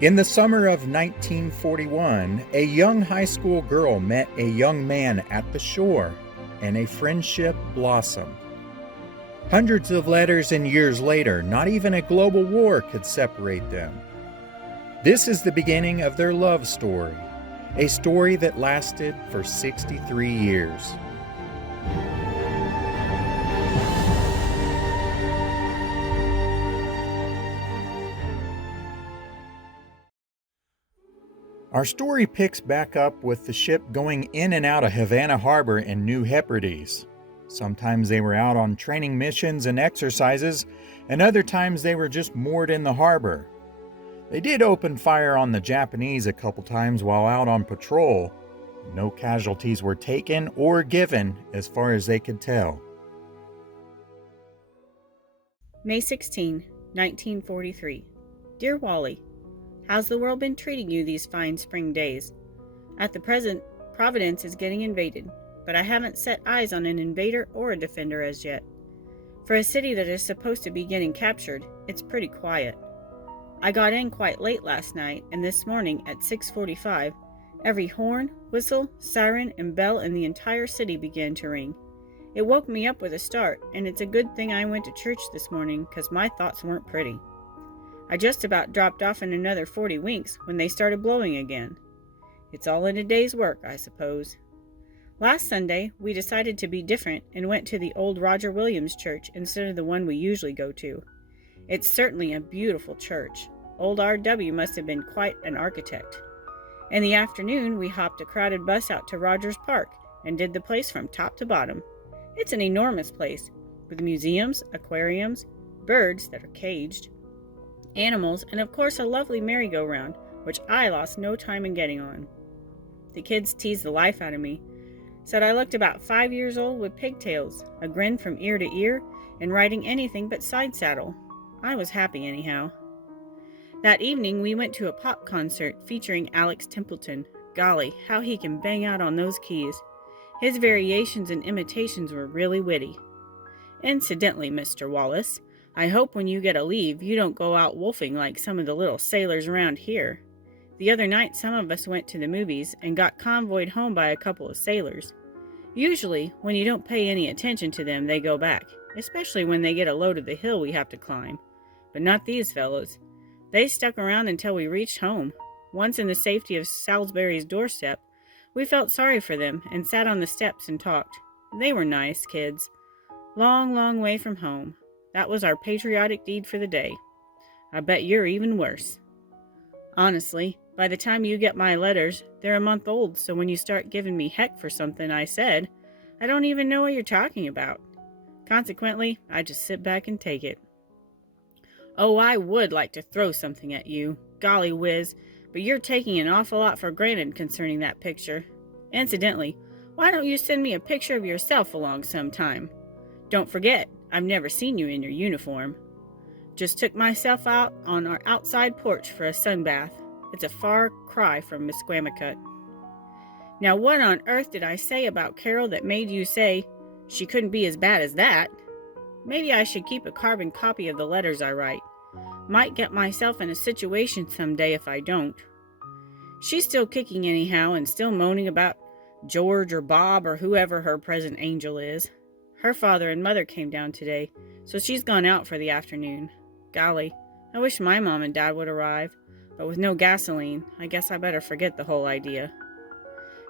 In the summer of 1941, a young high school girl met a young man at the shore, and a friendship blossomed. Hundreds of letters and years later, not even a global war could separate them. This is the beginning of their love story, a story that lasted for 63 years. Our story picks back up with the ship going in and out of Havana Harbor in New Hebrides. Sometimes they were out on training missions and exercises, and other times they were just moored in the harbor. They did open fire on the Japanese a couple times while out on patrol. No casualties were taken or given as far as they could tell. May 16, 1943. Dear Wally, how's the world been treating you these fine spring days? At the present, Providence is getting invaded, but I haven't set eyes on an invader or a defender as yet. For a city that is supposed to be getting captured, it's pretty quiet. I got in quite late last night, and this morning at 6:45, every horn, whistle, siren, and bell in the entire city began to ring. It woke me up with a start, and it's a good thing I went to church this morning, 'cause my thoughts weren't pretty. I just about dropped off in another 40 winks when they started blowing again. It's all in a day's work, I suppose. Last Sunday, we decided to be different and went to the old Roger Williams church instead of the one we usually go to. It's certainly a beautiful church. Old R.W. must have been quite an architect. In the afternoon, we hopped a crowded bus out to Rogers Park and did the place from top to bottom. It's an enormous place, with museums, aquariums, birds that are caged, animals, and of course a lovely merry-go-round, which I lost no time in getting on. The kids teased the life out of me, said I looked about 5 years old with pigtails, a grin from ear to ear, and riding anything but side saddle. I was happy anyhow. That evening we went to a pop concert featuring Alex Templeton. Golly, how he can bang out on those keys. His variations and imitations were really witty. Incidentally, Mr. Wallace, I hope when you get a leave you don't go out wolfing like some of the little sailors around here. The other night some of us went to the movies and got convoyed home by a couple of sailors. Usually, when you don't pay any attention to them, they go back, especially when they get a load of the hill we have to climb. But not these fellows. They stuck around until we reached home. Once in the safety of Salisbury's doorstep, we felt sorry for them and sat on the steps and talked. They were nice kids. Long, long way from home. That was our patriotic deed for the day. I bet you're even worse. Honestly, by the time you get my letters, they're a month old, so when you start giving me heck for something I said, I don't even know what you're talking about. Consequently, I just sit back and take it. Oh, I would like to throw something at you. Golly whiz, but you're taking an awful lot for granted concerning that picture. Incidentally, why don't you send me a picture of yourself along sometime? Don't forget, I've never seen you in your uniform. Just took myself out on our outside porch for a sunbath. It's a far cry from Misquamicut. Now what on earth did I say about Carol that made you say she couldn't be as bad as that? Maybe I should keep a carbon copy of the letters I write. Might get myself in a situation someday if I don't. She's still kicking anyhow and still moaning about George or Bob or whoever her present angel is. Her father and mother came down today, so she's gone out for the afternoon. Golly, I wish my mom and dad would arrive, but with no gasoline, I guess I better forget the whole idea.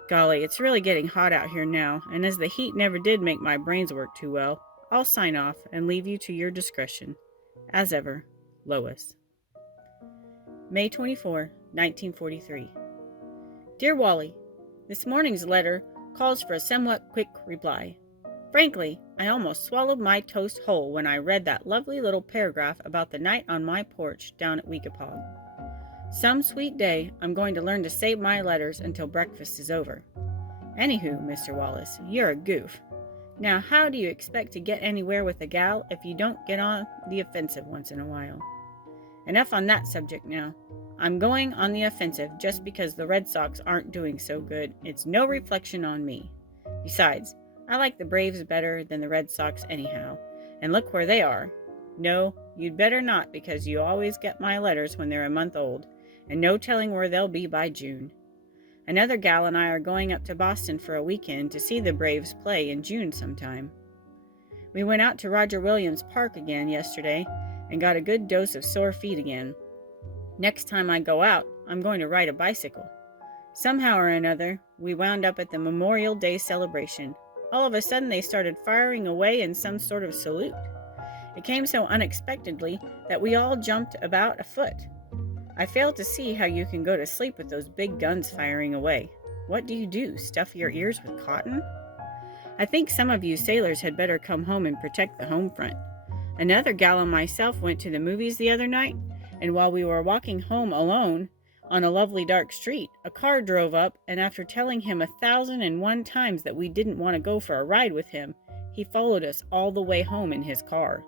Golly, it's really getting hot out here now, and as the heat never did make my brains work too well, I'll sign off and leave you to your discretion. As ever, Lois. May 24, 1943. Dear Wally, this morning's letter calls for a somewhat quick reply. Frankly, I almost swallowed my toast whole when I read that lovely little paragraph about the night on my porch down at Weekapaug. Some sweet day, I'm going to learn to save my letters until breakfast is over. Anywho, Mr. Wallace, you're a goof. Now, how do you expect to get anywhere with a gal if you don't get on the offensive once in a while? Enough on that subject now. I'm going on the offensive just because the Red Sox aren't doing so good. It's no reflection on me. Besides, I like the Braves better than the Red Sox anyhow, and look where they are. No, you'd better not, because you always get my letters when they're a month old, and no telling where they'll be by June. Another gal and I are going up to Boston for a weekend to see the Braves play in June sometime. We went out to Roger Williams Park again yesterday and got a good dose of sore feet again. Next time I go out, I'm going to ride a bicycle. Somehow or another, we wound up at the Memorial Day celebration. All of a sudden, they started firing away in some sort of salute. It came so unexpectedly that we all jumped about a foot. I fail to see how you can go to sleep with those big guns firing away. What do? Stuff your ears with cotton? I think some of you sailors had better come home and protect the home front. Another gal and myself went to the movies the other night, and while we were walking home alone on a lovely dark street, a car drove up, and after telling him 1,001 times that we didn't want to go for a ride with him, he followed us all the way home in his car.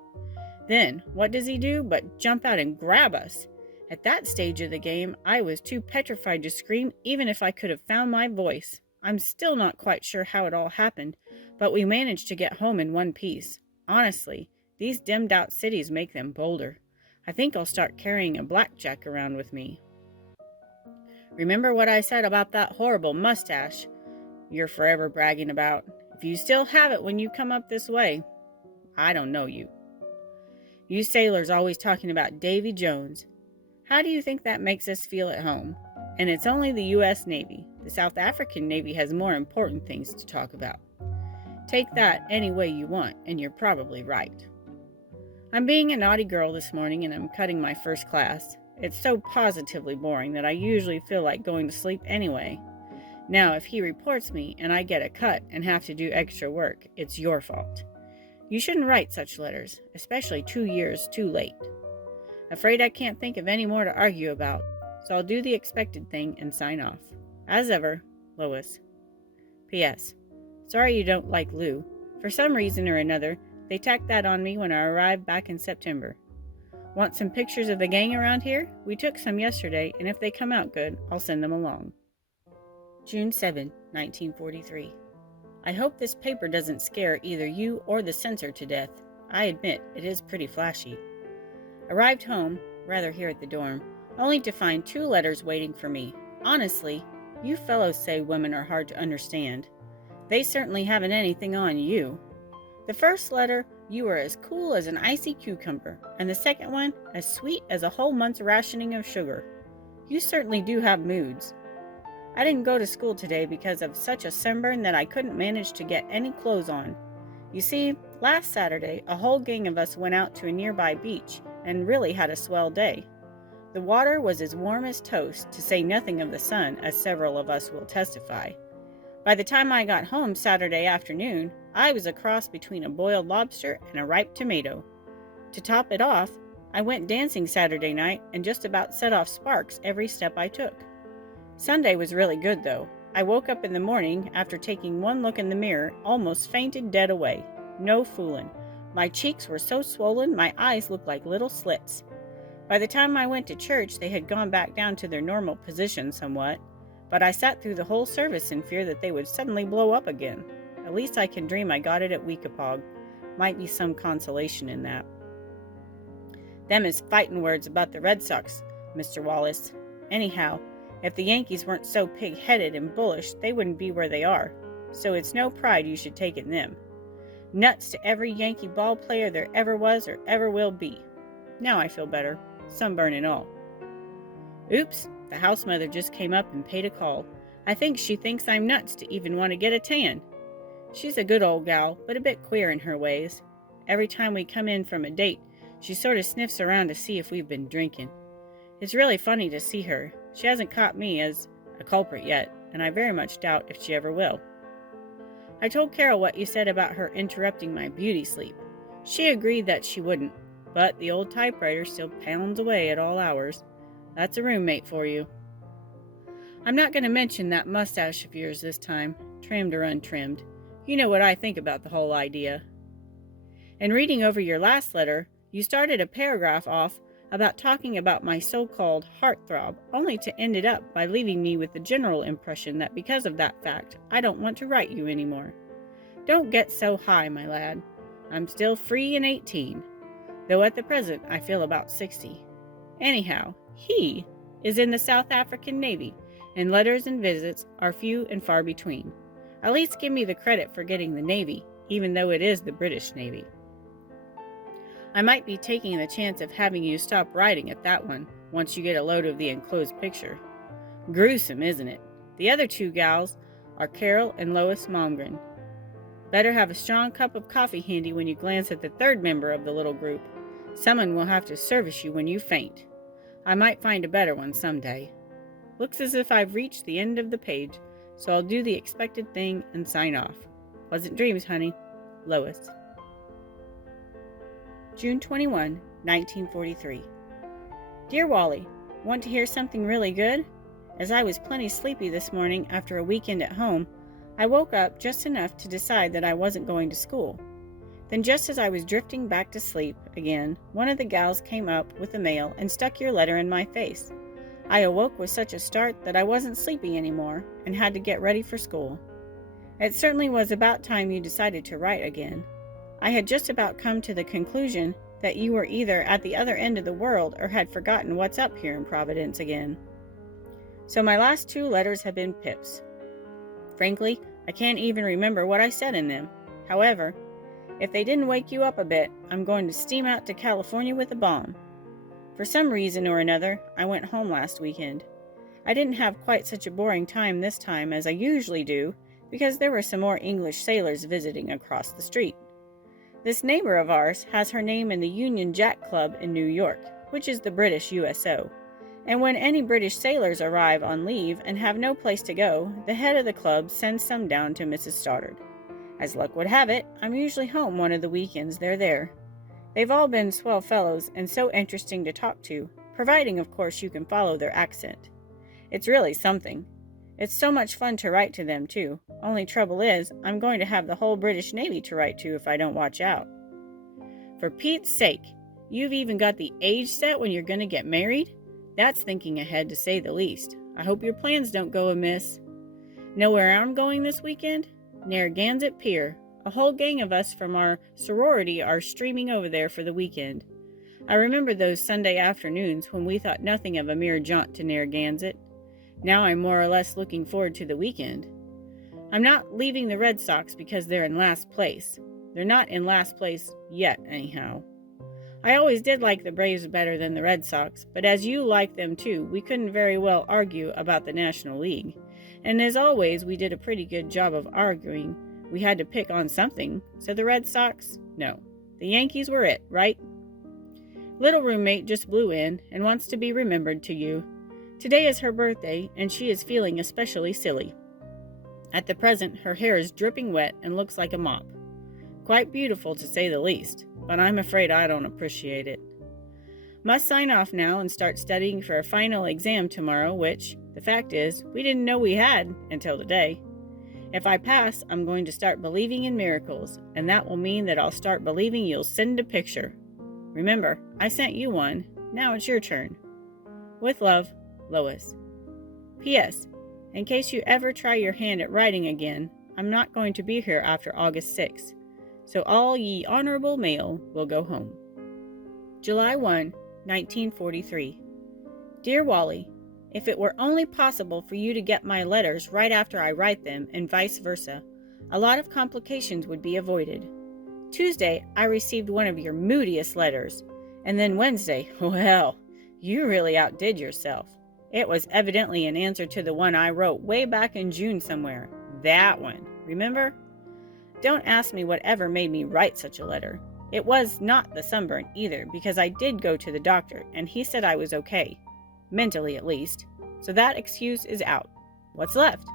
Then, what does he do but jump out and grab us? At that stage of the game, I was too petrified to scream even if I could have found my voice. I'm still not quite sure how it all happened, but we managed to get home in one piece. Honestly, these dimmed-out cities make them bolder. I think I'll start carrying a blackjack around with me. Remember what I said about that horrible mustache you're forever bragging about? If you still have it when you come up this way, I don't know you. You sailors always talking about Davy Jones. How do you think that makes us feel at home? And it's only the U.S. Navy. The South African Navy has more important things to talk about. Take that any way you want, and you're probably right. I'm being a naughty girl this morning, and I'm cutting my first class. It's so positively boring that I usually feel like going to sleep anyway. Now, if he reports me and I get a cut and have to do extra work, it's your fault. You shouldn't write such letters, especially 2 years too late. Afraid I can't think of any more to argue about, so I'll do the expected thing and sign off. As ever, Lois. P.S. Sorry you don't like Lou. For some reason or another, they tacked that on me when I arrived back in September. Want some pictures of the gang around here? We took some yesterday, and if they come out good, I'll send them along. June 7, 1943. I hope this paper doesn't scare either you or the censor to death. I admit, it is pretty flashy. Arrived home, rather here at the dorm, only to find 2 letters waiting for me. Honestly, you fellows say women are hard to understand. They certainly haven't anything on you. The first letter, you were as cool as an icy cucumber, and the second one, as sweet as a whole month's rationing of sugar. You certainly do have moods. I didn't go to school today because of such a sunburn that I couldn't manage to get any clothes on. You see, last Saturday, a whole gang of us went out to a nearby beach and really had a swell day. The water was as warm as toast, to say nothing of the sun, as several of us will testify. By the time I got home Saturday afternoon, I was a cross between a boiled lobster and a ripe tomato. To top it off, I went dancing Saturday night and just about set off sparks every step I took. Sunday was really good, though. I woke up in the morning after taking one look in the mirror, almost fainted dead away. No fooling. My cheeks were so swollen my eyes looked like little slits. By the time I went to church, they had gone back down to their normal position somewhat, but I sat through the whole service in fear that they would suddenly blow up again. At least I can dream I got it at Weekapaug. Might be some consolation in that. Them is fightin' words about the Red Sox, Mr. Wallace. Anyhow, if the Yankees weren't so pig-headed and bullish, they wouldn't be where they are. So it's no pride you should take in them. Nuts to every Yankee ball player there ever was or ever will be. Now I feel better, sunburn and all. Oops, the house mother just came up and paid a call. I think she thinks I'm nuts to even want to get a tan. She's a good old gal, but a bit queer in her ways. Every time we come in from a date, she sort of sniffs around to see if we've been drinking. It's really funny to see her. She hasn't caught me as a culprit yet, and I very much doubt if she ever will. I told Carol what you said about her interrupting my beauty sleep. She agreed that she wouldn't, but the old typewriter still pounds away at all hours. That's a roommate for you. I'm not going to mention that mustache of yours this time, trimmed or untrimmed. You know what I think about the whole idea. In reading over your last letter, you started a paragraph off about talking about my so-called heartthrob, only to end it up by leaving me with the general impression that because of that fact, I don't want to write you anymore. Don't get so high, my lad. I'm still free and 18, though at the present I feel about 60. Anyhow, he, is in the South African Navy, and letters and visits are few and far between. At least give me the credit for getting the Navy, even though it is the British Navy. I might be taking the chance of having you stop writing at that one once you get a load of the enclosed picture. Gruesome, isn't it? The other two gals are Carol and Lois Malmgren. Better have a strong cup of coffee handy when you glance at the third member of the little group. Someone will have to service you when you faint. I might find a better one someday. Looks as if I've reached the end of the page, so I'll do the expected thing and sign off. Pleasant dreams, honey. Lois. June 21, 1943. Dear Wally, want to hear something really good? As I was plenty sleepy this morning after a weekend at home, I woke up just enough to decide that I wasn't going to school. Then just as I was drifting back to sleep again, one of the gals came up with the mail and stuck your letter in my face. I awoke with such a start that I wasn't sleepy anymore and had to get ready for school. It certainly was about time you decided to write again. I had just about come to the conclusion that you were either at the other end of the world or had forgotten what's up here in Providence again. So my last two letters have been pips. Frankly, I can't even remember what I said in them. However, if they didn't wake you up a bit, I'm going to steam out to California with a bomb. For some reason or another, I went home last weekend. I didn't have quite such a boring time this time as I usually do, because there were some more English sailors visiting across the street. This neighbor of ours has her name in the Union Jack Club in New York, which is the British USO. And when any British sailors arrive on leave and have no place to go, the head of the club sends some down to Mrs. Stoddard. As luck would have it, I'm usually home one of the weekends they're there. They've all been swell fellows and so interesting to talk to, providing of course you can follow their accent. It's really something. It's so much fun to write to them, too. Only trouble is, I'm going to have the whole British Navy to write to if I don't watch out. For Pete's sake, you've even got the age set when you're going to get married? That's thinking ahead, to say the least. I hope your plans don't go amiss. Know where I'm going this weekend? Narragansett Pier. A whole gang of us from our sorority are streaming over there for the weekend. I remember those Sunday afternoons when we thought nothing of a mere jaunt to Narragansett. Now I'm more or less looking forward to the weekend. I'm not leaving the Red Sox because they're in last place. They're not in last place yet, anyhow. I always did like the Braves better than the Red Sox, but as you like them too, we couldn't very well argue about the National League. And as always, we did a pretty good job of arguing. We had to pick on something, so the Red Sox? No. The Yankees were it, right? Little roommate just blew in and wants to be remembered to you. Today is her birthday, and she is feeling especially silly. At the present, her hair is dripping wet and looks like a mop. Quite beautiful, to say the least, but I'm afraid I don't appreciate it. Must sign off now and start studying for a final exam tomorrow, which, the fact is, we didn't know we had until today. If I pass, I'm going to start believing in miracles, and that will mean that I'll start believing you'll send a picture. Remember, I sent you one. Now it's your turn. With love, Lois. P.S. In case you ever try your hand at writing again, I'm not going to be here after August 6th, so all ye honorable mail will go home. July 1, 1943. Dear Wally, if it were only possible for you to get my letters right after I write them and vice versa, a lot of complications would be avoided. Tuesday, I received one of your moodiest letters, and then Wednesday, well, you really outdid yourself. It was evidently an answer to the one I wrote way back in June somewhere. That one, remember? Don't ask me whatever made me write such a letter. It was not the sunburn either, because I did go to the doctor, and he said I was okay. Mentally, at least. So that excuse is out. What's left?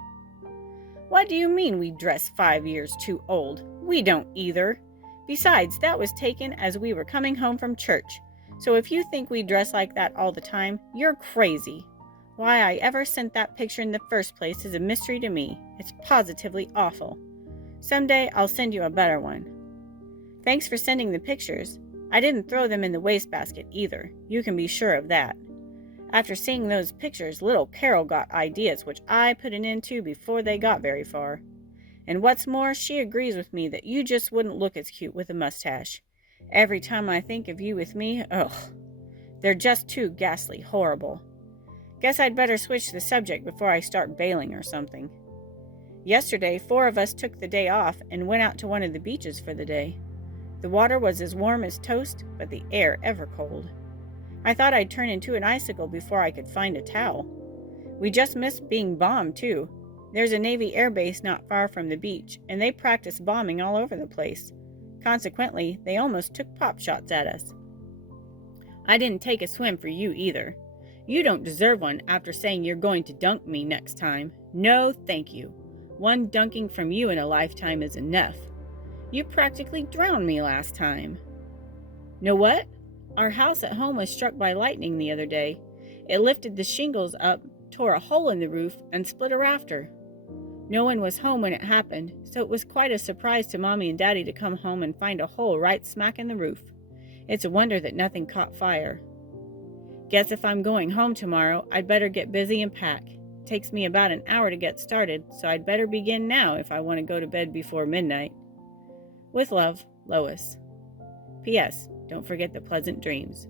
What do you mean we dress 5 years too old? We don't either. Besides, that was taken as we were coming home from church. So if you think we dress like that all the time, you're crazy. Why I ever sent that picture in the first place is a mystery to me. It's positively awful. Someday I'll send you a better one. Thanks for sending the pictures. I didn't throw them in the wastebasket either. You can be sure of that. After seeing those pictures, little Carol got ideas which I put an end to before they got very far. And what's more, she agrees with me that you just wouldn't look as cute with a mustache. Every time I think of you with me, ugh, they're just too ghastly horrible. Guess I'd better switch the subject before I start bailing or something. Yesterday, 4 of us took the day off and went out to one of the beaches for the day. The water was as warm as toast, but the air ever cold. I thought I'd turn into an icicle before I could find a towel. We just missed being bombed, too. There's a Navy air base not far from the beach, and they practice bombing all over the place. Consequently, they almost took pop shots at us. I didn't take a swim for you either. You don't deserve one after saying you're going to dunk me next time. No, thank you. One dunking from you in a lifetime is enough. You practically drowned me last time. Know what? Our house at home was struck by lightning the other day. It lifted the shingles up, tore a hole in the roof, and split a rafter. No one was home when it happened, so it was quite a surprise to Mommy and Daddy to come home and find a hole right smack in the roof. It's a wonder that nothing caught fire. Guess if I'm going home tomorrow, I'd better get busy and pack. It takes me about an hour to get started, so I'd better begin now if I want to go to bed before midnight. With love, Lois. P.S. Don't forget the pleasant dreams.